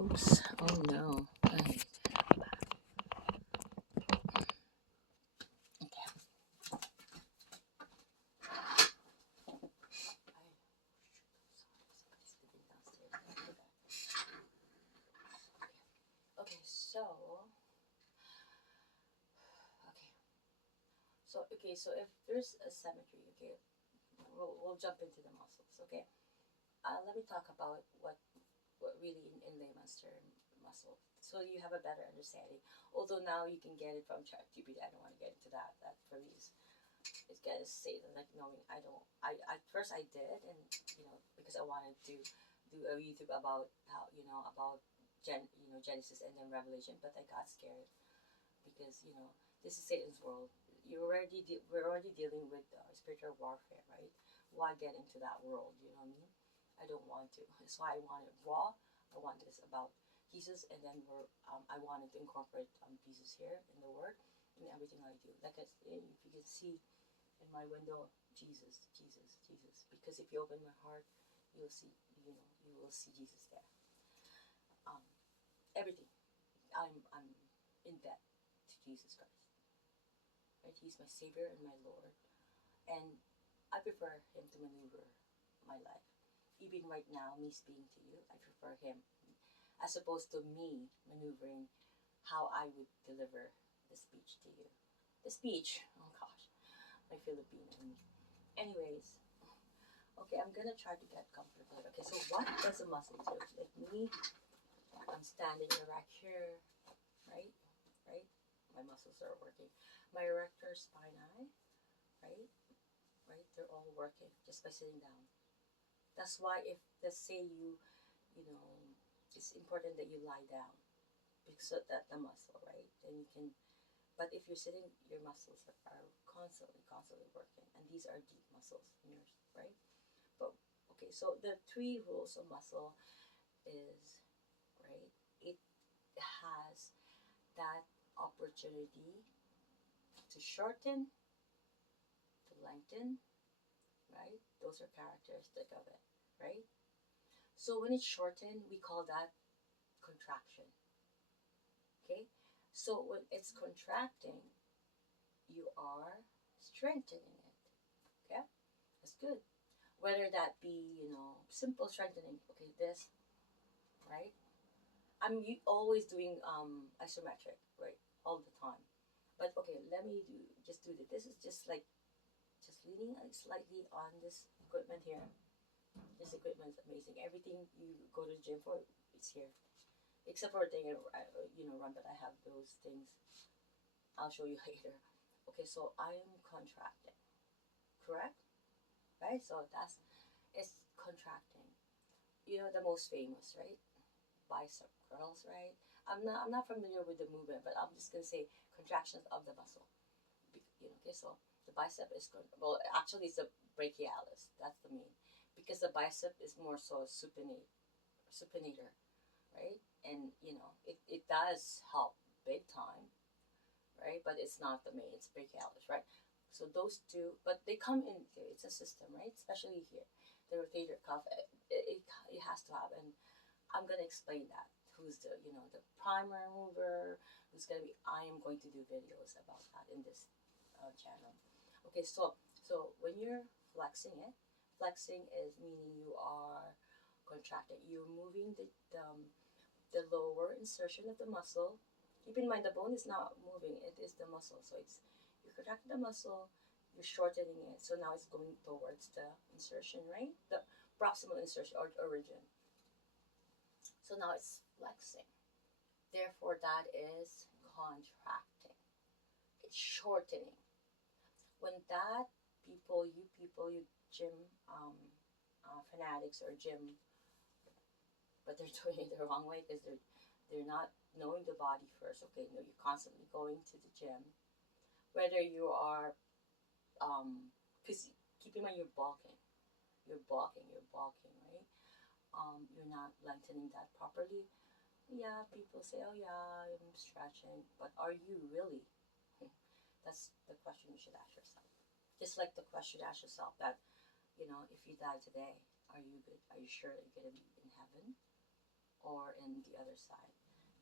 Oops. Oh no. Ay. Okay. Okay, so if there's a symmetry, okay, we'll jump into the muscles, okay. Let me talk about what really in layman's term muscle, so you have a better understanding. Although now you can get it from ChatGPT, I don't want to get into that. That for me is it's gonna say that like knowing I don't. I first I did, and because I wanted to do a YouTube about how about Genesis and then Revelation, but I got scared because this is Satan's world. We're already dealing with spiritual warfare, right? Why get into that world? You know what I mean? I don't want to. That's why I want it raw. I want this about Jesus, and then I wanted to incorporate Jesus here in the Word in everything I do. Like if you can see in my window, Jesus, Jesus, Jesus. Because if you open my heart, you'll see. You will see Jesus there. Um, Everything. I'm in debt to Jesus Christ. Right? He's my Savior and my Lord, and I prefer Him to maneuver my life. Even right now, me speaking to you, I prefer Him as opposed to me maneuvering how I would deliver the speech to you. The speech, oh gosh, my Filipino. Anyways, okay, I'm gonna try to get comfortable. Okay, so what does a muscle do? Like me, I'm standing erect here, right? Right? My muscles are working. My erector spinae, right? Right? They're all working just by sitting down. That's why if let's say you know, it's important that you lie down because of that the muscle, right? Then you can. But if you're sitting, your muscles are constantly working, and these are deep muscles in yours, right? But okay, so the three rules of muscle is right. It has that opportunity to shorten, to lengthen, right? Those are characteristic of it, right? So when it's shortened, we call that contraction. Okay, so when it's contracting, you are strengthening it. Okay, that's good. Whether that be simple strengthening. Okay, this right. Always doing isometric, right, all the time. But okay, let me just do this. This is just like just leaning slightly on this equipment here. This equipment is amazing. Everything you go to the gym for, it's here. Except for thing, run, but I have those things. I'll show you later. Okay, so I am contracting, correct? Right? So it's contracting. The most famous, right? Bicep curls, right? I'm not familiar with the movement, but I'm just gonna say contractions of the muscle. Okay, so the bicep is good. Well, actually, it's the brachialis. That's the main, because the bicep is more so supinator, right? And it does help big time, right? But it's not the main. It's brachialis, right? So those two, but they come in. It's a system, right? Especially here, the rotator cuff. It has to have, and I'm gonna explain that. Who's the primary mover? Who's gonna be? I am going to do videos about that in this channel. Okay, so when you're flexing is meaning you are contracting. You're moving the lower insertion of the muscle. Keep in mind the bone is not moving; it is the muscle. So you're contracting the muscle, you're shortening it. So now it's going towards the insertion, right? The proximal insertion or origin. So now it's flexing. Therefore, that is contracting. It's shortening. When that you gym fanatics or gym, but they're doing it the wrong way because they're not knowing the body first. Okay, no, you're constantly going to the gym, whether you are because keep in mind you're bulking, right? You're not lengthening that properly. Yeah, people say, oh yeah, I'm stretching, but are you really? That's the question you should ask yourself. Just like the question ask yourself that, if you die today, are you good? Are you sure that you're gonna be in heaven? or in the other side.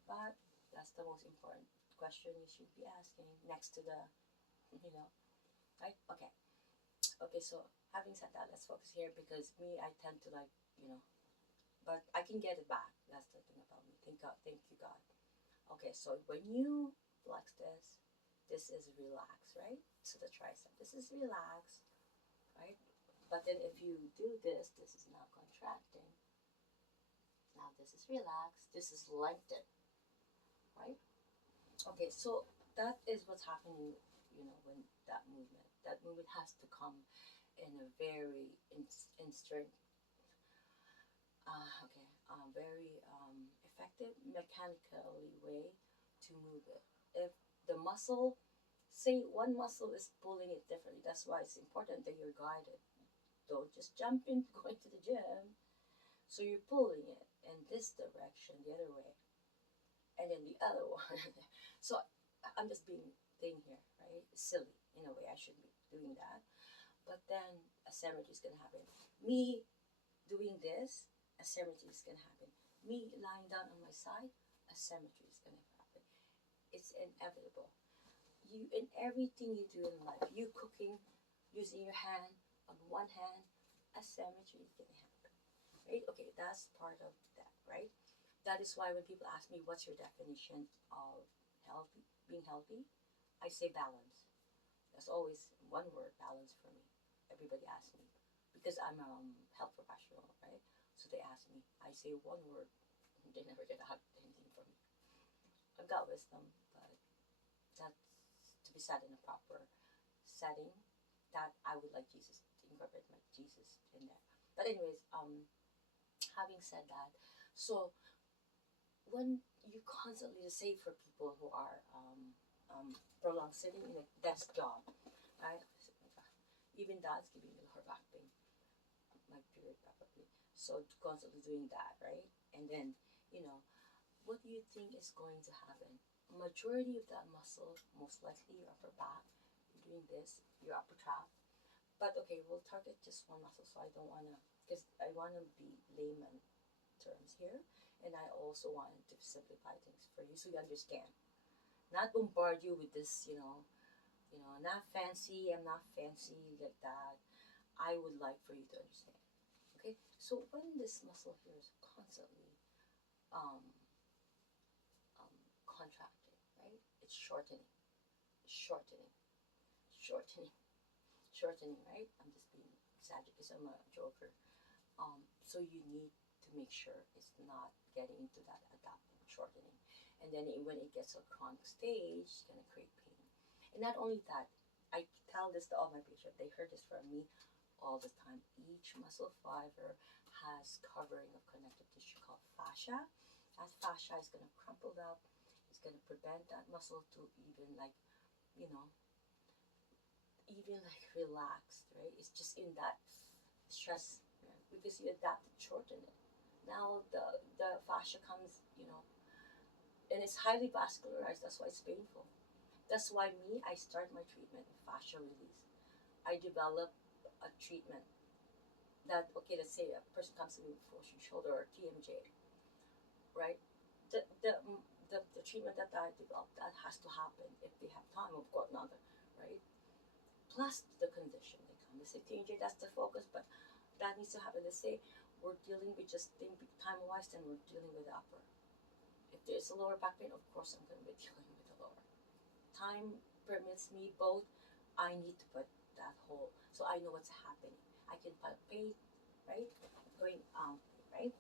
But that's the most important question you should be asking next to the, you know, right? Okay. Okay, so having said that, let's focus here because me, I tend to like, you know, but I can get it back. That's the thing about me. Thank God, thank you, God. Okay, so when you flex this is relaxed, right? So the tricep, this is relaxed, right? But then if you do this is now contracting. Now this is relaxed, this is lengthened, right? Okay, so that is what's happening, you know, when that movement has to come in a very instant, very effective mechanically way to move it. If the muscle, say one muscle is pulling it differently, that's why it's important that you're guided. Don't just jump in going to the gym. So you're pulling it in this direction, the other way, and then the other one. So I'm just being here, right? Silly in a way. I shouldn't be doing that. But then asymmetry is gonna happen. Me doing this, asymmetry is gonna happen. Me lying down on my side, asymmetry is gonna happen. It's inevitable. You in everything you do in life, you cooking, using your hand on one hand, asymmetry is gonna happen. Right? Okay, that's part of that, right? That is why when people ask me what's your definition of healthy, being healthy, I say balance. That's always one word, balance for me. Everybody asks me because I'm a health professional, right? So they ask me. I say one word. They never get out anything from me. I've got wisdom, but that's to be said in a proper setting. That I would like Jesus to incorporate my Jesus in there. But anyways, having said that, so when you constantly say for people who are prolonged sitting in a desk job, right? Even that's giving me lower back pain, my period probably. So constantly doing that, right? And then, you know, what do you think is going to happen? Majority of that muscle, most likely your upper back, you're doing this, your upper trap. But okay, we'll target just one muscle, so I don't wanna, because I wanna be layman terms here, and I also want to simplify things for you so you understand. Not bombard you with this, not fancy. I'm not fancy like that. I would like for you to understand. Okay, so when this muscle here is constantly um, contracting, right? It's shortening, shortening, shortening, shortening, right? I'm just being exaggerated because I'm a joker. So you need to make sure it's not getting into that adapting shortening. And then when it gets to a chronic stage, it's going to create pain. And not only that, I tell this to all my patients. They heard this from me all the time. Each muscle fiber has covering of connective tissue called fascia. That fascia is going to crumple up. It's going to prevent that muscle to even you know, even relaxed, right? It's just in that stress, right? Because you adapt to shorten it. Now the fascia comes, and it's highly vascularized. That's why it's painful. That's why me, I start my treatment with fascia release. I develop a treatment that, okay, let's say a person comes to me with frozen shoulder or TMJ, right? The, the, the treatment that I develop, that has to happen if they have time, of course, not, right? Plus the condition they come. They say TMJ, that's the focus, but that needs to happen. They say we're dealing with just time wise, then we're dealing with the upper. If there's a lower back pain, of course I'm going to be dealing with the lower. Time permits me both. I need to put that whole, so I know what's happening. I can palpate, right? Going right?